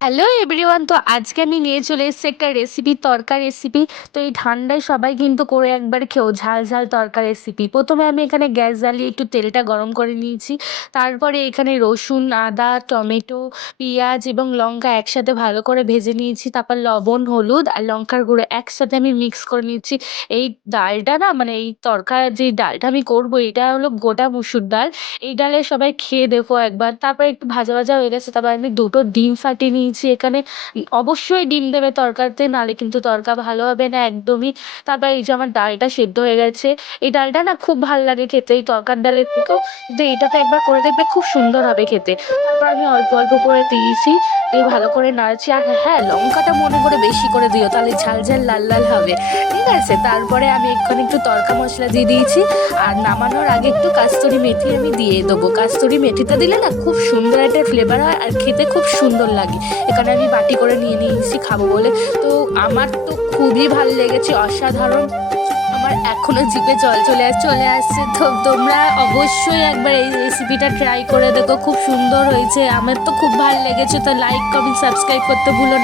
Hello everyone, তো আজকে আমি নিয়ে চলে এসেছি একটা রেসিপি, তড়কা রেসিপি। তো এই ঠান্ডায় সবাই কিন্তু করে একবার খেও, ঝাল ঝাল তড়কা রেসিপি। প্রথমে আমি এখানে গ্যাস জ্বালিয়ে একটু তেলটা গরম করে নিয়েছি। তারপরে এখানে রসুন, আদা, টমেটো, পেঁয়াজ এবং লঙ্কা একসাথে ভালো করে ভেজে নিয়েছি। তারপর লবণ, হলুদ আর লঙ্কার গুঁড়ো একসাথে আমি মিক্স করে নিচ্ছি। এই ডালটা না, মানে এই তড়কার যে ডালটা আমি করবো, এটা হলো গোটা মুসুর ডাল। এই ডালে সবাই খেয়ে দেখো একবার। তারপরে একটু ভাজা ভাজা হয়ে গেছে, তারপর আমি দুটো ডিম ফাটিয়ে নিয়েছি এখানে। অবশ্যই ডিম দেবে তরকারিতে, নাহলে কিন্তু তরকা ভালো হবে না একদমই। তারপর এই যে আমার ডালটা সেদ্ধ হয়ে গেছে। এই ডালটা না খুব ভালো লাগে খেতে এই তরকার ডালের থেকেও, কিন্তু এটাতে একবার করে দেখবে, খুব সুন্দর হবে খেতে। তারপর আমি অল্প অল্প করে দিয়েছি, দিয়ে ভালো করে নাড়ছি। আর হ্যাঁ, লঙ্কাটা মনে করে বেশি করে দিও, তাহলে ঝাল ঝাল লাল লাল হবে। ঠিক আছে, তারপরে আমি এখানে একটু তড়কা মশলা দিয়ে দিয়েছি। আর নামানোর আগে একটু কাস্তুরি মেথি আমি দিয়ে দেবো। কাস্তুরি মেথিটা দিলে না খুব সুন্দর একটা ফ্লেভার হয় আর খেতে খুব সুন্দর লাগে। এখানে আমি বাটি করে নিয়ে নিয়েছি খাবো বলে। তো আমার তো খুবই ভালো লেগেছে, অসাধারণ। আমার এখনো জিভে জল চলে আসছে। তো তোমরা অবশ্যই একবার এই রেসিপিটা ট্রাই করে দেখো, খুব সুন্দর হয়েছে। আমার তো খুব ভালো লেগেছে। তো লাইক, কমেন্ট, সাবস্ক্রাইব করতে ভুলো না।